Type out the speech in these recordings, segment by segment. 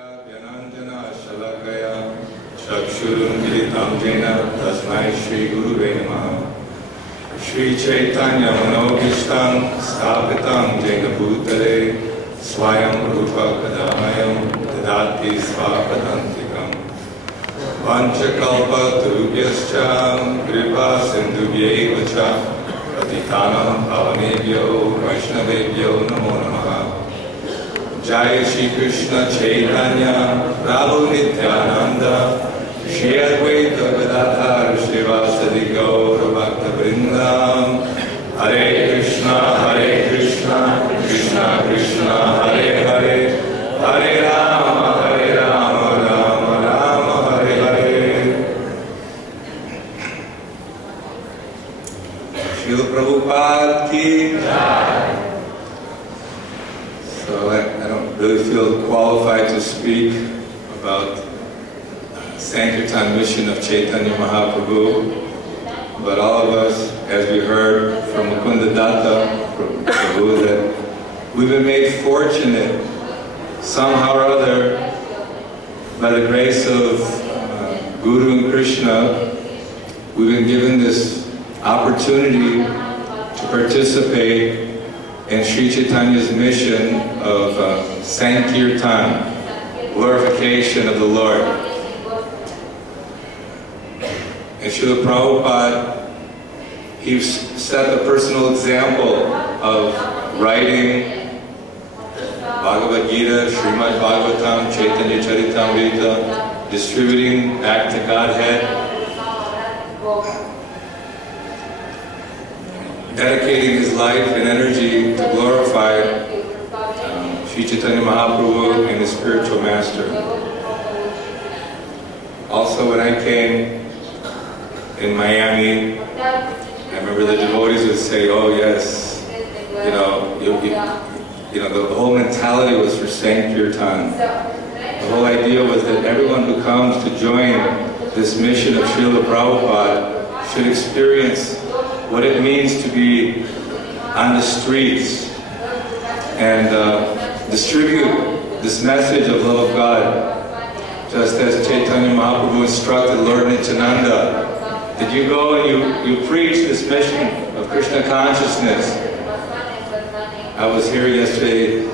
Yasya Vyananjana Shalakaya Chakshurunmilitam Jena Tasmai Shri Guruve Namaha. Shri Chaitanya Manobhishtam Sthapitam Jena Bhutale Swayam Rupa Kadamayam Dadati Svapadantikam Vanchakalpa Turubhyascha Kripa Sindhubhyevacha Patitanam Pavanebhyo Vaishnavebhyo Namo Namaha. Jai Shri Krishna Chaitanya Prabhu Nityananda Shri Advaita Gadadhar Srivasadi Gaura Bhakta Vrindam. Hare Krishna Krishna Krishna Hare Hare Hare Rama Rama Rama Hare Hare. Srila Prabhupada Ki Jai. So I don't really feel qualified to speak about Sankirtan mission of Chaitanya Mahaprabhu, but all of us, as we heard from Mukunda Datta Prabhu, that we've been made fortunate somehow or other by the grace of Guru and Krishna. We've been given this opportunity to participate in Sri Chaitanya's mission of Sankirtan, glorification of the Lord. And Srila Prabhupada, he set a personal example of writing Bhagavad Gita, Srimad Bhagavatam, Chaitanya Charitamrita, distributing back to Godhead, dedicating his life and energy to glorify Sri Chaitanya Mahaprabhu and his spiritual master. Also, when I came in Miami, I remember the devotees would say, "Oh yes, the whole mentality was for Sankirtan." The whole idea was that everyone who comes to join this mission of Srila Prabhupada should experience what it means to be on the streets and distribute this message of love of God, just as Chaitanya Mahaprabhu instructed Lord Nityananda. That you go and you preach this mission of Krishna consciousness. I was here yesterday,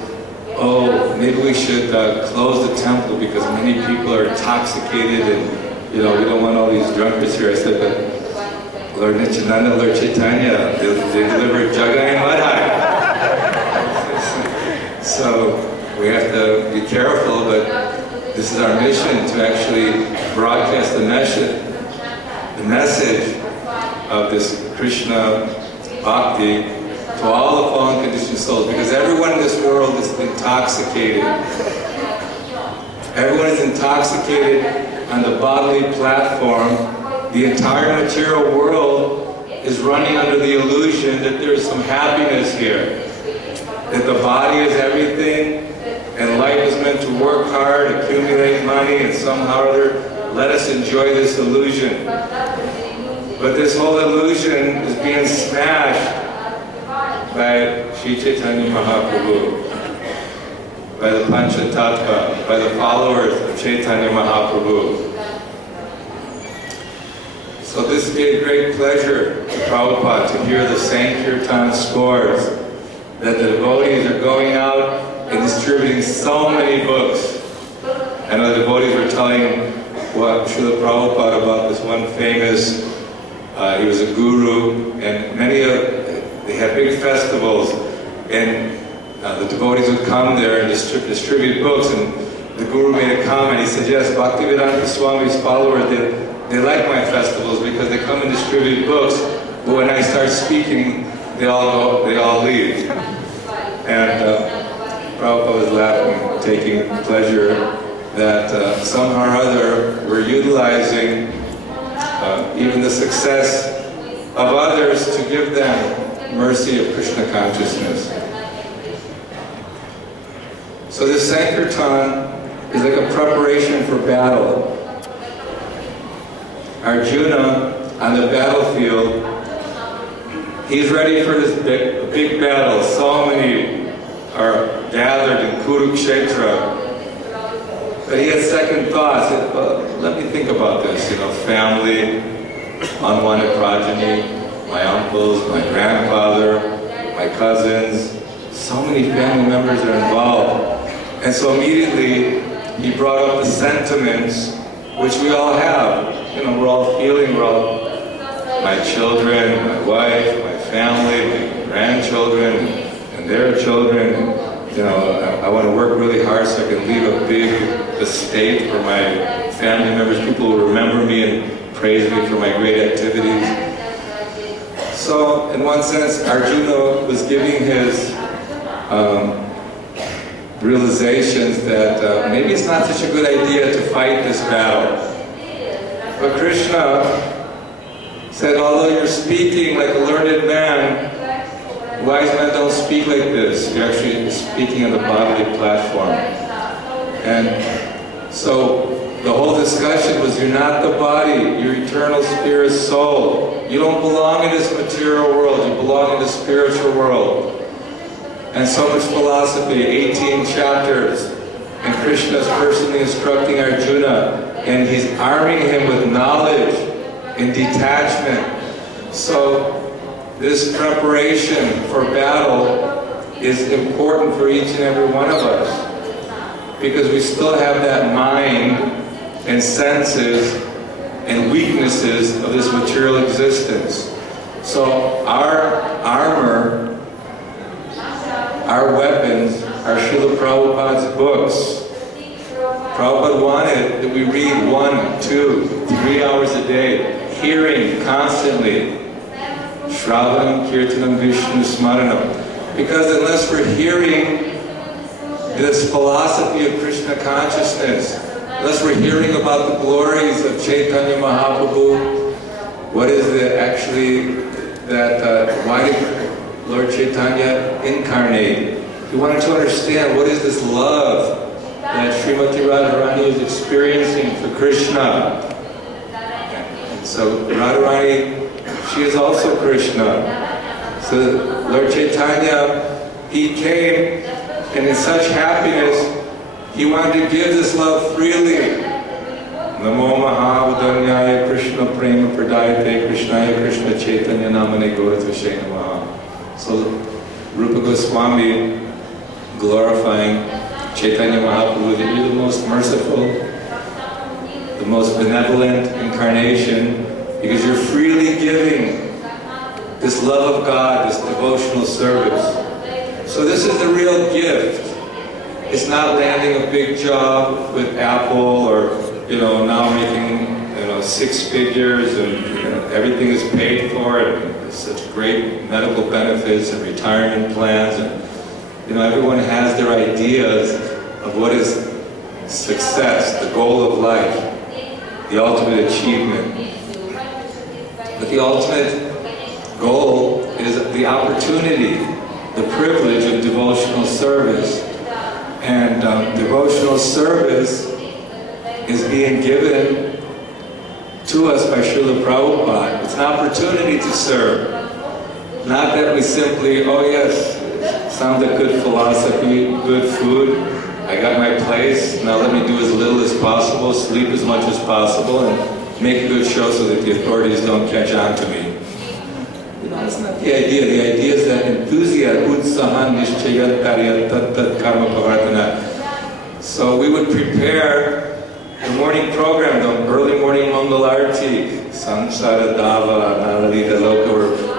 maybe we should close the temple because many people are intoxicated and we don't want all these drunkards here. I said, but Lord Nityananda, Lord Chaitanya, they delivered Jaga and Madhai. So we have to be careful, but this is our mission to actually broadcast the message of this Krishna Bhakti to all the fallen conditioned souls, because everyone in this world is intoxicated. Everyone is intoxicated on the bodily platform. The entire material world is running under the illusion that there is some happiness here, that the body is everything, and life is meant to work hard, accumulate money, and somehow or other let us enjoy this illusion. But this whole illusion is being smashed by Sri Chaitanya Mahaprabhu, by the Panchatattva, by the followers of Chaitanya Mahaprabhu. So this gave great pleasure to Prabhupada to hear the Sankirtan scores, that the devotees are going out and distributing so many books. I know the devotees were telling what Srila Prabhupada about this one famous, he was a guru, and they had big festivals, and the devotees would come there and distribute books, and the guru made a comment. He said, yes, Bhaktivedanta Swami's followers, they like my festivals because they come and distribute books, but when I start speaking, they all leave. And Prabhupada was laughing, taking pleasure that somehow or other we're utilizing even the success of others to give them mercy of Krishna consciousness. So this Sankirtan is like a preparation for battle. Arjuna on the battlefield, he's ready for this big battle. So many are gathered in Kurukshetra. But he had second thoughts. He said, well, let me think about this. You know, family, unwanted progeny, my uncles, my grandfather, my cousins. So many family members are involved. And so immediately he brought up the sentiments which we all have. You know, we're all feeling, my children, my wife, my family, my grandchildren, and their children. You know, I want to work really hard so I can leave a big estate for my family members. People will remember me and praise me for my great activities. So, in one sense, Arjuna was giving his realizations that maybe it's not such a good idea to fight this battle. But Krishna said, although you're speaking like a learned man, wise men don't speak like this. You're actually speaking on the bodily platform. And so the whole discussion was, you're not the body, you're eternal spirit soul. You don't belong in this material world, you belong in the spiritual world. And so much philosophy, 18 chapters, and Krishna is personally instructing Arjuna, and he's arming him with knowledge and detachment. So this preparation for battle is important for each and every one of us, because we still have that mind and senses and weaknesses of this material existence. So our armor, our weapons, are Srila Prabhupada's books. Prabhupada wanted that we read 1, 2, 3 hours a day, hearing constantly, Shravanam, Kirtanam, Vishnu, Smaranam. Because unless we're hearing this philosophy of Krishna consciousness, unless we're hearing about the glories of Chaitanya Mahaprabhu, what is it actually that, why did Lord Chaitanya incarnate? We wanted to understand what is this love that Srimati Radharani is experiencing for Krishna. And so Radharani, she is also Krishna. So Lord Chaitanya, he came, and in such happiness, he wanted to give this love freely. Namo Mahavadanyaya Krishna Prema Pradayate Krishnaya Krishna Chaitanya Namane Gauratashe Namaha. So Rupa Goswami glorifying Chaitanya Mahaprabhu, that you're the most merciful, the most benevolent incarnation, because you're freely giving this love of God, this devotional service. So this is the real gift. It's not landing a big job with Apple, or now making 6 figures, and everything is paid for, and such great medical benefits and retirement plans, and everyone has their ideas of what is success, the goal of life, the ultimate achievement. But the ultimate goal is the opportunity, the privilege of devotional service. And devotional service is being given to us by Srila Prabhupada. It's an opportunity to serve. Not that we simply, oh yes, sounds like good philosophy, good food, I got my place, now let me do as little as possible, sleep as much as possible, and make a good show so that the authorities don't catch on to me. That's not the idea. The idea is that enthusiasm, utsahan nishchayat karyat tat tat karma pavartana. So we would prepare the morning program, the early morning Mangal Arati, Samsara Dava, Nalalita Loka.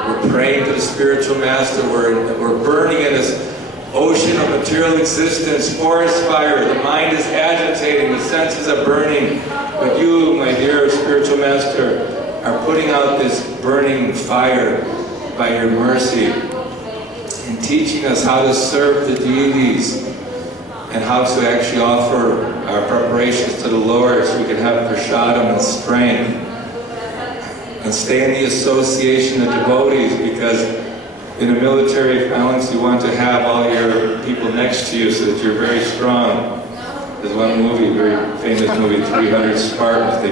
We're praying to the spiritual master. We're burning in this ocean of material existence, forest fire. The mind is agitating, the senses are burning. But you, my dear spiritual master, are putting out this burning fire by your mercy, and teaching us how to serve the deities, and how to actually offer our preparations to the Lord so we can have prasadam and strength, and stay in the association of devotees, because in a military phalanx you want to have all your people next to you so that you're very strong. There's one movie, very famous movie, 300 Spartans,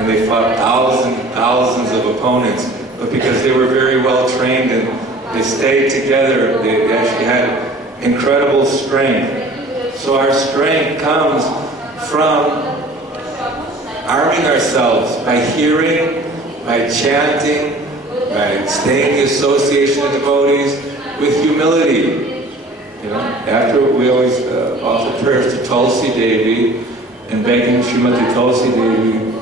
and they fought thousands of opponents. But because they were very well trained and they stayed together, they actually had incredible strength. So our strength comes from arming ourselves by hearing, by chanting, by staying in the association of devotees with humility. You know, after we always offer prayers to Tulsi Devi and begging Srimati Tulsi Devi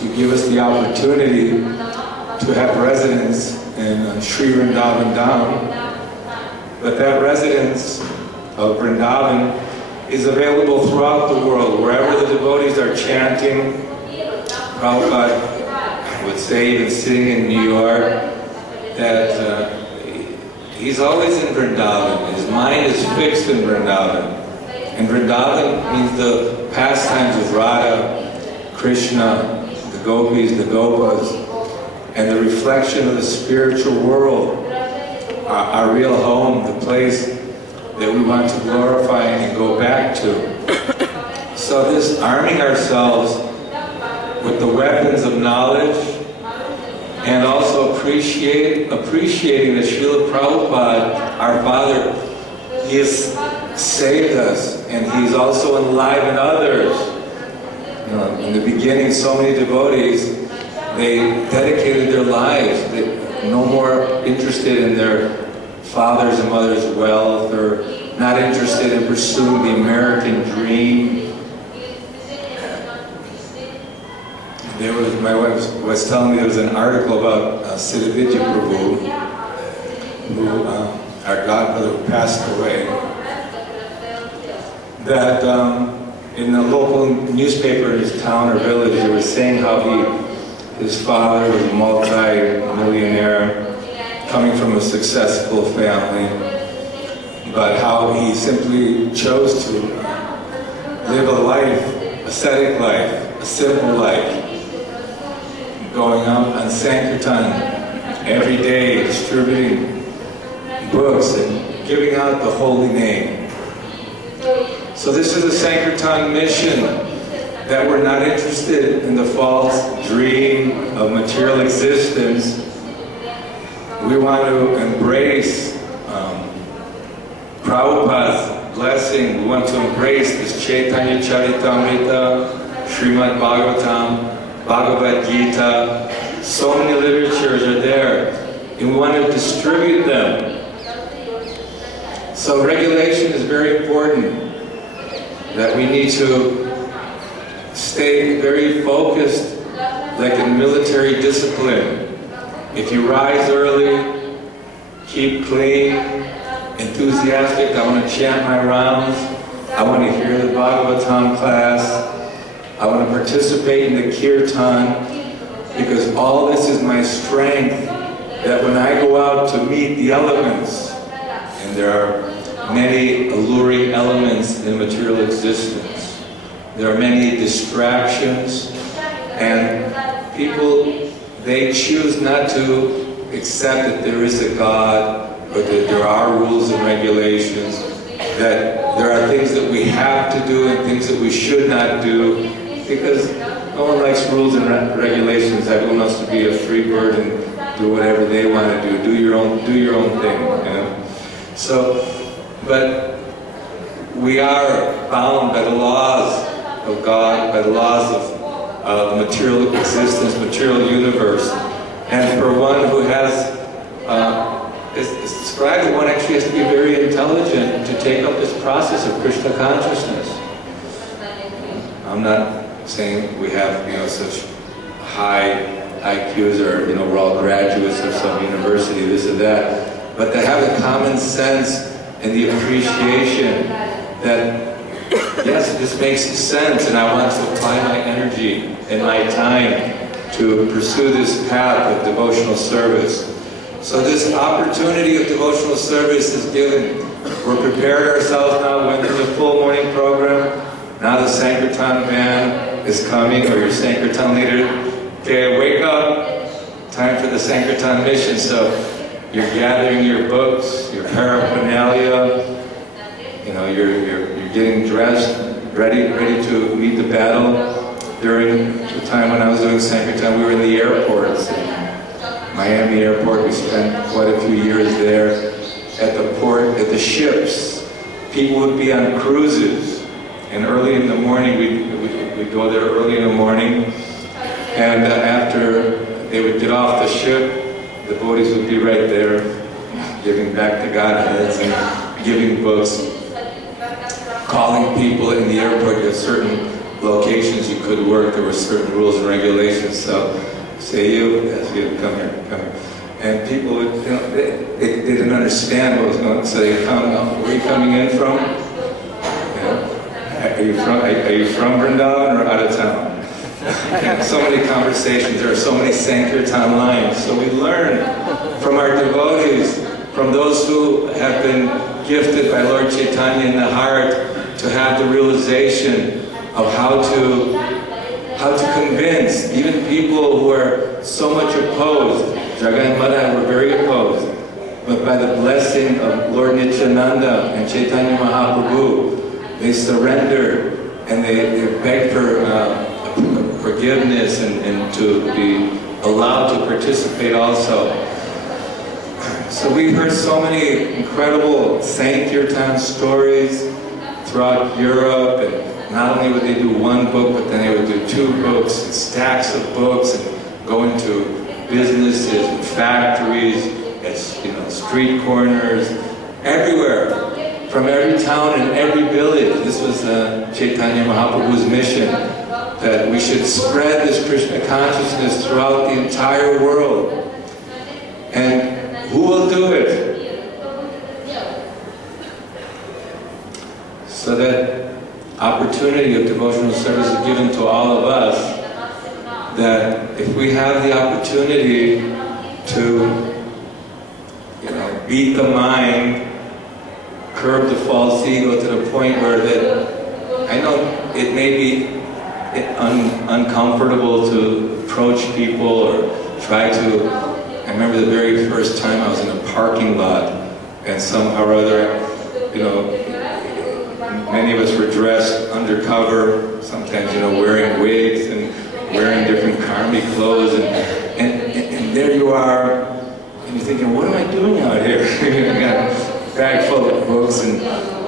to give us the opportunity to have residence in Sri Vrindavan Dham. But that residence of Vrindavan is available throughout the world, wherever the devotees are chanting. Prabhupada would say, even sitting in New York, that he's always in Vrindavan. His mind is fixed in Vrindavan. And Vrindavan means the pastimes of Radha, Krishna, the gopis, the gopas, and the reflection of the spiritual world, our real home, the place that we want to glorify and go back to. So this arming ourselves with the weapons of knowledge, and also appreciating that Srila Prabhupada, our Father, He has saved us, and He's also enlivened others. You know, in the beginning, so many devotees, they dedicated their lives. They no more interested in their father's and mother's wealth, or not interested in pursuing the American dream. My wife was telling me there was an article about Siddhavidya Prabhu, who, our godmother, who passed away, that in the local newspaper in his town or village, they were saying how his father was a multi-millionaire coming from a successful family, but how he simply chose to live a life, ascetic life, a simple life, going out on Sankirtan every day, distributing books and giving out the holy name. So this is a Sankirtan mission, that we're not interested in the false dream of material existence. We want to embrace Prabhupada's blessing. We want to embrace this Chaitanya Charitamrita, Srimad Bhagavatam, Bhagavad Gita. So many literatures are there, and we want to distribute them. So regulation is very important, that we need to stay very focused, like in military discipline. If you rise early, keep clean, enthusiastic, I want to chant my rounds, I want to hear the Bhagavatam class, I want to participate in the kirtan, because all this is my strength, that when I go out to meet the elements, and there are many alluring elements in material existence, there are many distractions, and people, they choose not to accept that there is a God, or that there are rules and regulations, that there are things that we have to do and things that we should not do, because no one likes rules and regulations. Everyone wants to be a free bird and do whatever they want to do. Do your own thing, you know. So, but we are bound by the laws of God, by the laws of material existence, material universe. And for one who has, it's described that one actually has to be very intelligent to take up this process of Krishna consciousness. I'm not saying we have, you know, such high IQs, or, you know, we're all graduates of some university, this or that, but to have the common sense and the appreciation that, yes, this makes sense, and I want to apply my energy and my time to pursue this path of devotional service. So this opportunity of devotional service is given. We're prepared ourselves now, went through the full morning program. Now the Sankirtan band is coming, or your Sankirtan leader. Okay, wake up. Time for the Sankirtan mission. So you're gathering your books, your paraphernalia. You know, you're getting dressed, ready to meet the battle. During the time when I was doing Sankirtan, we were in the airports. Miami Airport, we spent quite a few years there. At the port, at the ships, people would be on cruises, And early in the morning, we'd go there early in the morning, and after they would get off the ship, the devotees would be right there, giving back to Godheads and giving books, calling people in the airport at certain locations you could work. There were certain rules and regulations. So, say you, yes, you come here, come here. And people would, you know, they didn't understand what was going on. So they come, where are you coming in from? Yeah. Are you from Vrindavan or out of town? So many conversations. There are so many Sankirtan lines. So we learn from our devotees, from those who have been gifted by Lord Chaitanya in the heart to have the realization of how to convince even people who are so much opposed. Jagai and Madai were very opposed, but by the blessing of Lord Nityananda and Chaitanya Mahaprabhu, they surrendered and they begged for forgiveness and to be allowed to participate also. So we heard so many incredible Sankirtan stories throughout Europe, and not only would they do one book, but then they would do 2 books and stacks of books and go into businesses and factories, at, you know, street corners, everywhere, from every town and every village. This was Chaitanya Mahaprabhu's mission, that we should spread this Krishna consciousness throughout the entire world. And who will do it? So that opportunity of devotional service is given to all of us, that if we have the opportunity to, you know, beat the mind, curb the false ego to the point where that, I know it may be uncomfortable to approach people or try to. I remember the very first time I was in a parking lot, and somehow or other, you know, many of us were dressed undercover, sometimes, you know, wearing wigs and wearing different karmic clothes, and there you are, and you're thinking, what am I doing out here? I got a bag full of books, and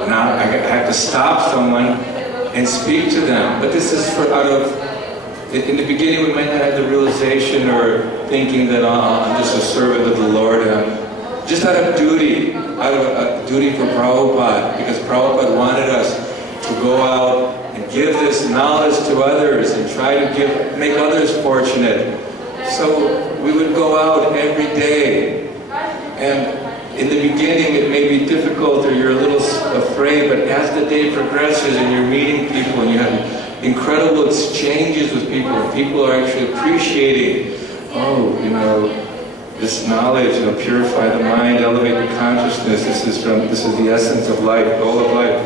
now I have to stop someone and speak to them. But this is out of, in the beginning we might not have the realization or thinking that, oh, I'm just a servant of the Lord, and just out of duty for Prabhupada, because Prabhupada wanted us to go out and give this knowledge to others and try to make others fortunate. So we would go out every day, and in the beginning it may be difficult or you're a little afraid, but as the day progresses and you're meeting people and you have incredible exchanges with people, and people are actually appreciating, oh, you know, this knowledge, you know, purify the mind, elevate the consciousness, this is the essence of life, goal of life.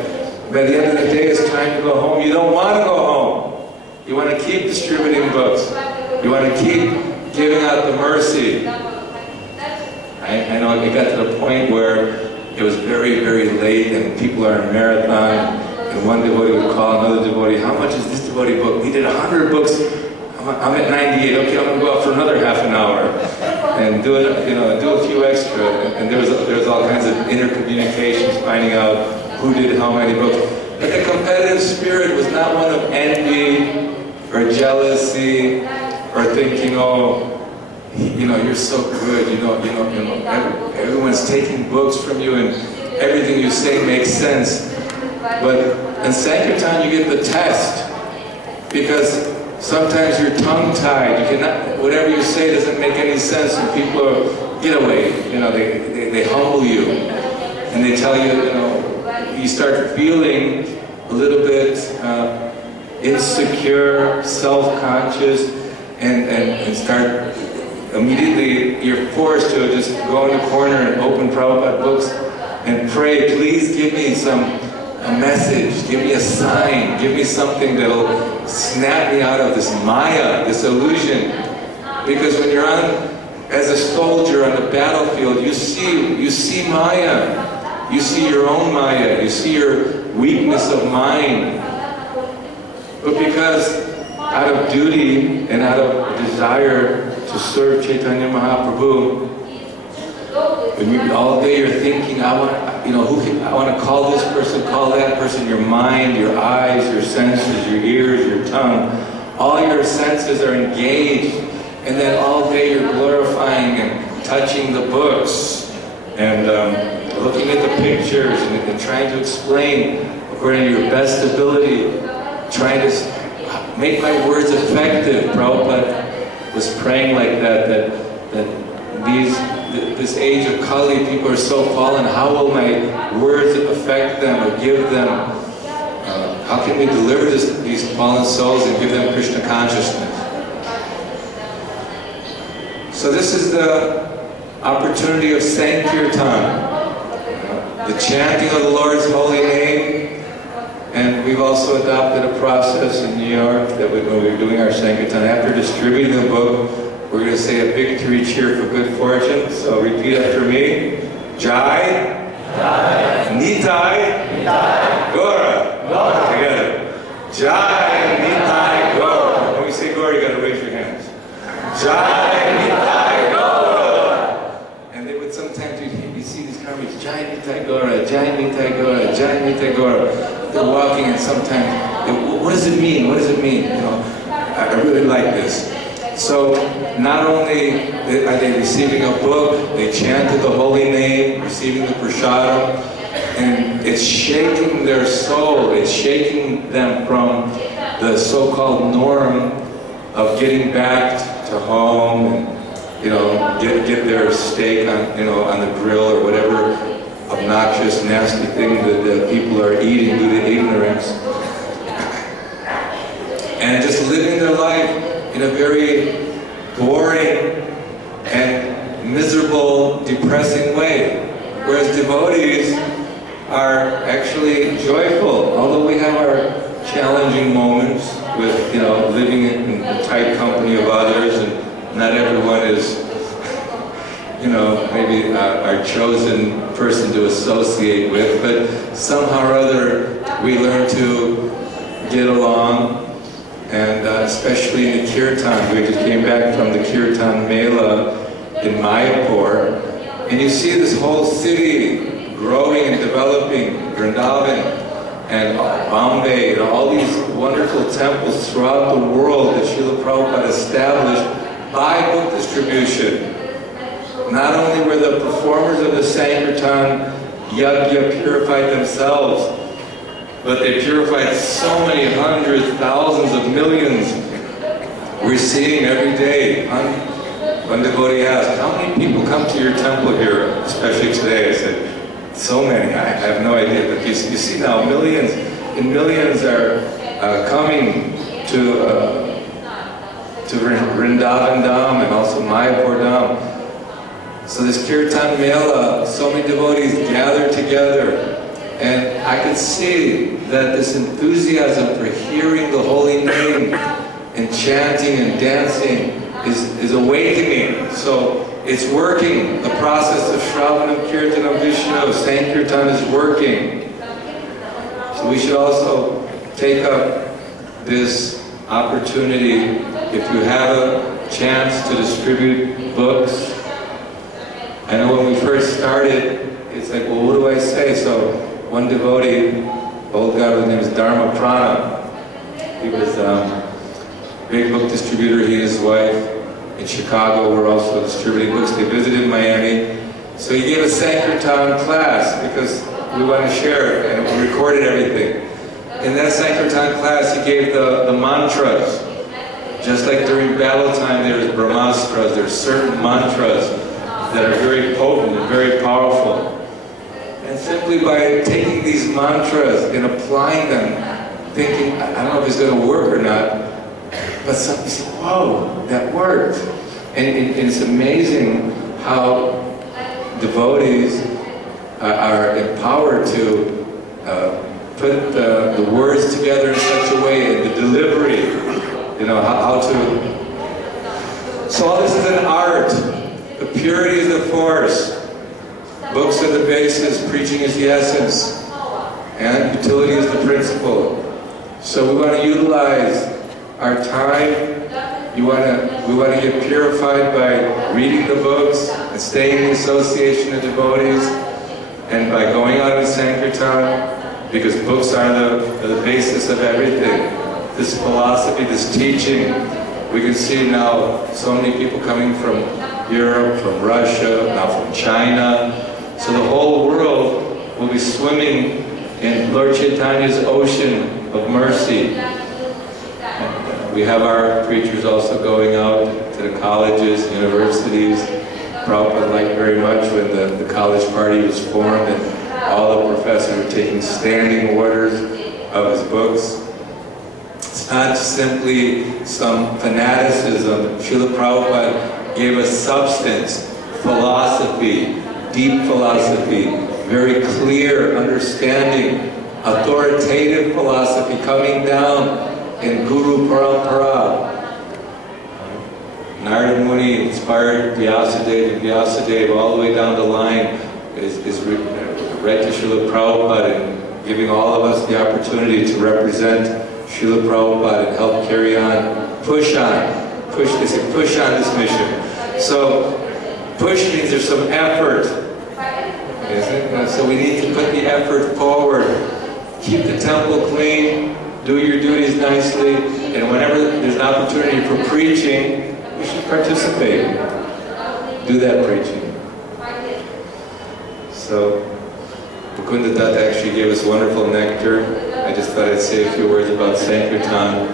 By the end of the day, it's time to go home. You don't want to go home. You want to keep distributing books. You want to keep giving out the mercy. I know it got to the point where it was very, very late and people are in marathon, and one devotee would call another devotee, how much is this devotee book? We did 100 books. I'm at 98. Okay, I'm going to go out for another half an hour and do it, you know, do a few extra. And there was all kinds of intercommunications, finding out who did how many books. But the competitive spirit was not one of envy or jealousy or thinking, oh, you know, you're so good, you know, everyone's taking books from you and everything you say makes sense. But in Sankirtan you get the test, because sometimes you're tongue-tied. You cannot, whatever you say doesn't make any sense, and people are, get away, you know, they humble you, and they tell you, you know, you start feeling a little bit insecure, self-conscious, and start, immediately you're forced to just go in the corner and open Prabhupada books and pray, please give me a message, give me a sign, give me something that'll snap me out of this maya, this illusion. Because when you're as a soldier on the battlefield, you see maya, you see your own maya, you see your weakness of mind. But because out of duty and out of desire to serve Chaitanya Mahaprabhu, when all day you're thinking, I you know, I want to call this person, call that person, your mind, your eyes, your senses, your ears, your tongue. All your senses are engaged, and then all day you're glorifying and touching the books and looking at the pictures and trying to explain according to your best ability, trying to make my words effective. Prabhupada was praying like that this age of Kali, people are so fallen. How will my words affect them or give them? How can we deliver these fallen souls and give them Krishna consciousness? So this is the opportunity of Sankirtan, the chanting of the Lord's holy name. And we've also adopted a process in New York that when we're doing our Sankirtan, after distributing the book, we're going to say a victory cheer for good fortune. So repeat after me. Jai, Jai, Nitai, Nitai, Gaura. Gaura. Together. Jai, Nitai, Gaura. When we say Gaura, you got to raise your hands. Jai, Nitai, Gaura. And they would sometimes, you see these comments, Jai, Nitai, Gaura, Jai, Nitai, Gaura, Jai, Nitai, Gaura. They're walking and sometimes, what does it mean? What does it mean? You know, I really like this. So not only are they receiving a book, they chanted the holy name, receiving the prasadam, and it's shaking their soul. It's shaking them from the so-called norm of getting back to home and, you know, get their steak on, you know, on the grill or whatever obnoxious, nasty thing that people are eating due to ignorance, and just living their life in a very boring and miserable, depressing way. Whereas devotees are actually joyful, although we have our challenging moments with, you know, living in the tight company of others, and not everyone is, you know, maybe our chosen person to associate with, but somehow or other we learn to get along. And especially in the Kirtan, we just came back from the Kirtan Mela in Mayapur, and you see this whole city growing and developing, Vrindavan and Bombay, and all these wonderful temples throughout the world that Srila Prabhupada established by book distribution. Not only were the performers of the Sankirtan Yajna purified themselves, but they purified so many hundreds, thousands of millions. We're seeing every day. One devotee asked, how many people come to your temple here, especially today? I said, so many. I have no idea. But you see now, millions and millions are coming to Vrindavan Dham and also Mayapur Dham. So this Kirtan Mela, so many devotees gather together. And I could see that this enthusiasm for hearing the holy name and chanting and dancing is awakening. So it's working. The process of Shravanam, Kirtanam, Vishnu, Sankirtan is working. So we should also take up this opportunity. If you have a chance to distribute books. I know when we first started, it's like, well, what do I say? So one devotee, old guy, his name is Dharma Prana. He was a big book distributor. He and his wife in Chicago were also distributing books. They visited Miami. So he gave a Sankirtan class because we want to share it, and we recorded everything. In that Sankirtan class, he gave the mantras. Just like during battle time, there's Brahmastras, there's certain mantras that are very potent and very powerful. And simply by taking these mantras and applying them, thinking, I don't know if it's going to work or not, but somebody said, whoa, that worked. And it's amazing how devotees are empowered to put the words together in such a way, and the delivery, you know, how to... So all this is an art. The purity is the force. Books are the basis, preaching is the essence, and utility is the principle. So we want to utilize our time. We want to get purified by reading the books and staying in the association of devotees. And by going out in Sankirtan, because books are the basis of everything, this philosophy, this teaching, we can see now so many people coming from Europe, from Russia, now from China. So the whole world will be swimming in Lord Chaitanya's ocean of mercy. And we have our preachers also going out to the colleges, universities. Prabhupada liked very much when the college party was formed and all the professors were taking standing orders of his books. It's not simply some fanaticism. Srila Prabhupada gave us substance, philosophy, deep philosophy, very clear understanding, authoritative philosophy coming down in Guru Parampara. Narada Muni inspired Vyasadeva, and Vyasadeva all the way down the line is read to Srila Prabhupada and giving all of us the opportunity to represent Srila Prabhupada and help carry on, push on. They say push on this mission. So push means there's some effort. So we need to put the effort forward. Keep the temple clean, do your duties nicely, and whenever there's an opportunity for preaching, we should participate. Do that preaching. So Mukunda Datta actually gave us wonderful nectar. I just thought I'd say a few words about Sankirtan.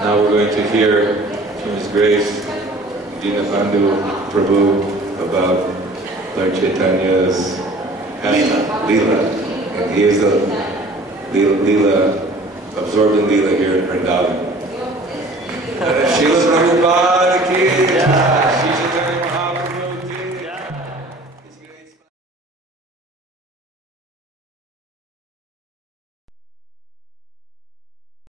Now we're going to hear from His Grace Dinabandhu Prabhu about Lord Chaitanya's Leela. And he is the Leela, absorbed in Leela here in Vrindavan. Srila Prabhupada!